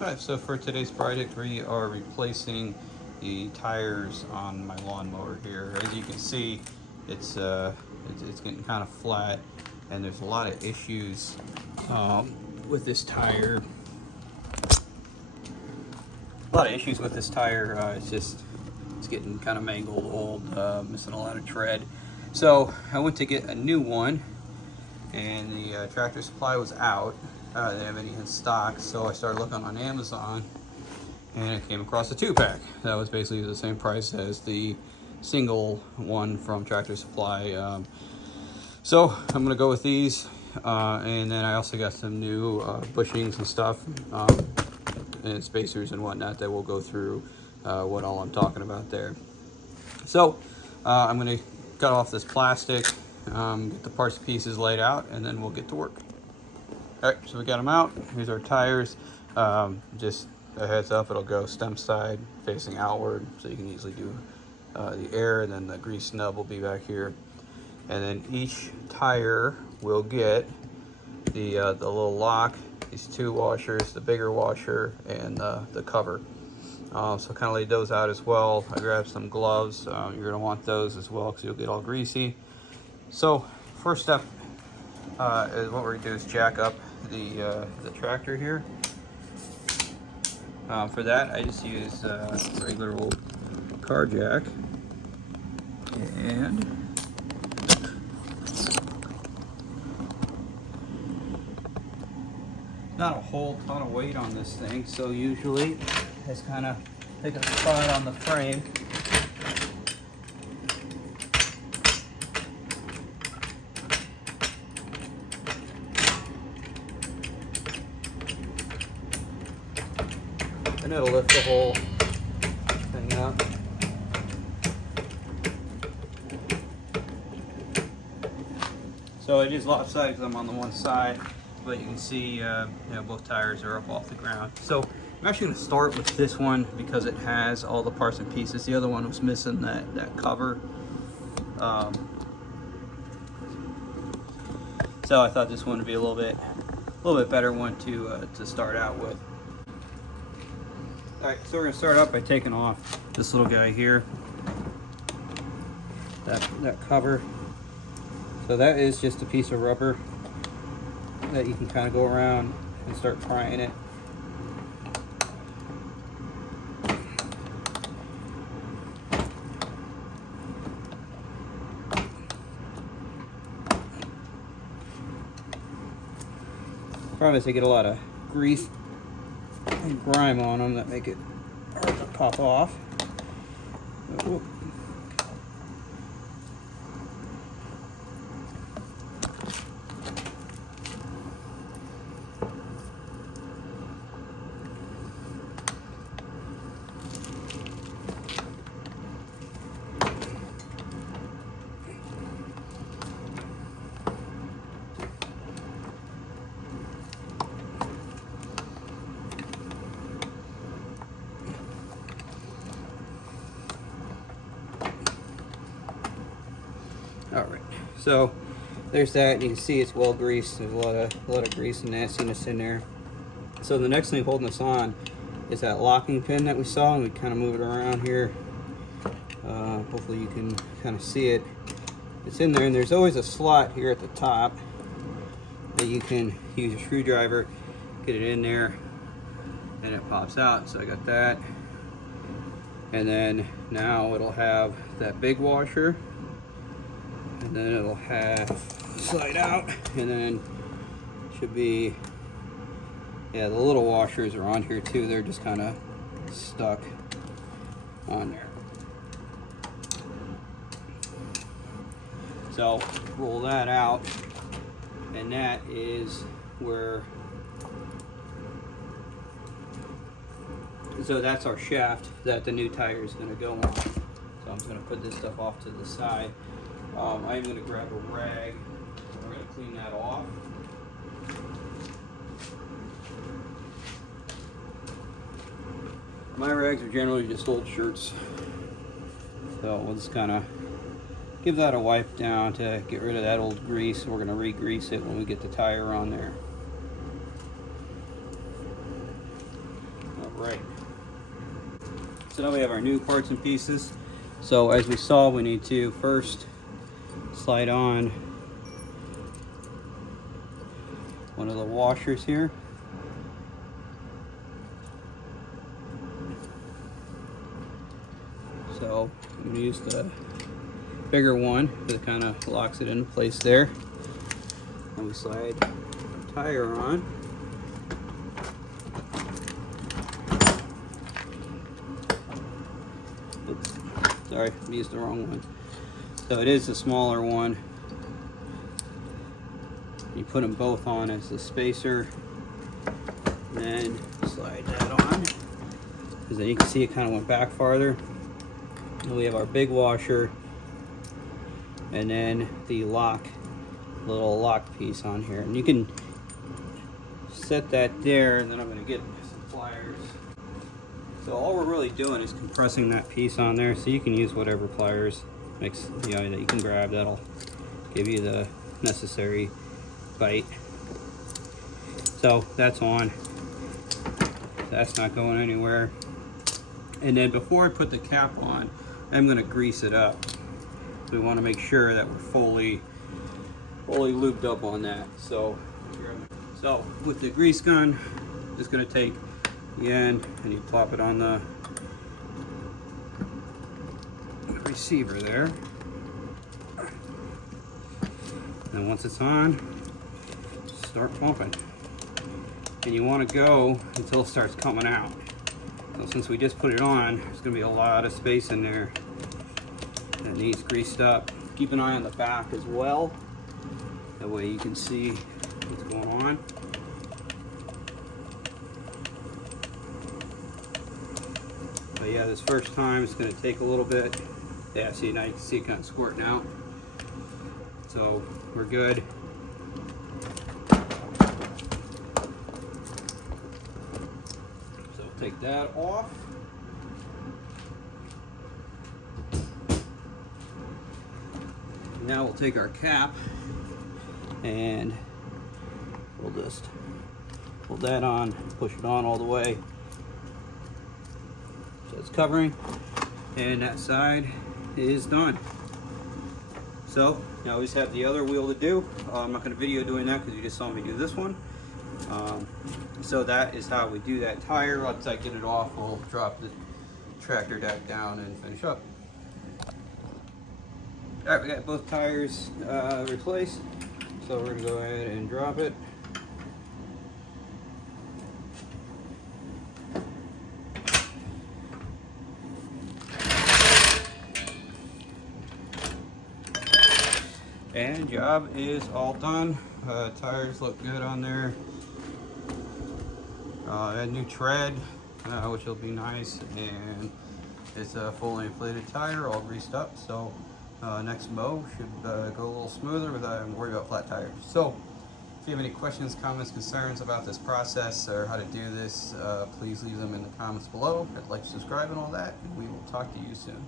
Alright, so for today's project we are replacing the tires on my lawnmower here. As you can see, it's getting kind of flat, and there's a lot of issues with this tire. It's getting kind of mangled, old, missing a lot of tread. So I went to get a new one, and the Tractor Supply was out. They didn't have any in stock, so I started looking on Amazon, and I came across a 2-pack that was basically the same price as the single one from Tractor Supply. So I'm gonna go with these, and then I also got some new bushings and stuff, and spacers and whatnot that we'll go through what all I'm talking about there. So I'm gonna cut off this plastic, get the parts and pieces laid out, and then we'll get to work. All right, so we got them out. Here's our tires. Just a heads up, it'll go stem side facing outward, so you can easily do the air, and then the grease nub will be back here. And then each tire will get the little lock, these 2 washers, the bigger washer, and the cover. So kind of laid those out as well. I grabbed some gloves. You're gonna want those as well because you'll get all greasy. So first step is what we're gonna do is jack up the tractor here. For that, I just use regular old car jack, and not a whole ton of weight on this thing, so usually just kind of take a spot on the frame. And it'll lift the whole thing up. So it is lopsided because I'm on the one side, but you can see both tires are up off the ground. So I'm actually going to start with this one because it has all the parts and pieces. The other one was missing that cover. So I thought this one would be a little bit better one to start out with. All right, so we're going to start out by taking off this little guy here, that cover. So that is just a piece of rubber that you can kind of go around and start prying it. Problem is they get a lot of grease and grime on them that make it hard to pop off. Oh. All right, so there's that. You can see it's well greased. There's a lot of grease and nastiness in there. So the next thing holding this on is that locking pin that we saw, and we kind of move it around here. Hopefully you can kind of see it. It's in there, and there's always a slot here at the top that you can use a screwdriver, get it in there, and it pops out. So I got that, and then now it'll have that big washer, and then it'll have slide out, and then should be, yeah, the little washers are on here too. They're just kind of stuck on there. So roll that out, and that is where, so that's our shaft that the new tire is going to go on. So I'm just going to put this stuff off to the side. I'm going to grab a rag, and we're going to clean that off. My rags are generally just old shirts, so we'll just kind of give that a wipe down to get rid of that old grease. We're going to re-grease it when we get the tire on there. right. So now we have our new parts and pieces. So as we saw, we need to first slide on one of the washers here. So I'm going to use the bigger one because it kind of locks it into place there. And we slide the tire on. Oops, sorry, I used the wrong one. So it is the smaller one. You put them both on as the spacer, and then slide that on, because then you can see it kind of went back farther. And we have our big washer, and then the little lock piece on here, and you can set that there. And then I'm going to get some pliers. So all we're really doing is compressing that piece on there, so you can use whatever pliers that you can grab. That'll give you the necessary bite. So that's on. That's not going anywhere. And then before I put the cap on, I'm going to grease it up. We want to make sure that we're fully lubed up on that. So with the grease gun, just going to take the end and you plop it on the receiver there. And once it's on, start pumping. And you want to go until it starts coming out. So since we just put it on, there's going to be a lot of space in there that needs greased up. Keep an eye on the back as well. That way you can see what's going on. But yeah, this first time it's going to take a little bit. Yeah, see, now you can see it kind of squirting out. So we're good. So take that off. Now we'll take our cap and we'll just pull that on, push it on all the way. So it's covering, and that side is done. So now we just have the other wheel to do. I'm not going to video doing that because you just saw me do this one. So that is how we do that tire. Once I get it off, we'll drop the tractor deck down and finish up. All right, we got both tires replaced. So we're going to go ahead and drop it. And job is all done. Tires look good on there. A new tread, which will be nice, and it's a fully inflated tire, all greased up. So next mow should go a little smoother without having to worry about flat tires. So if you have any questions, comments, concerns about this process or how to do this, please leave them in the comments below. Hit like, subscribe, and all that. And we will talk to you soon.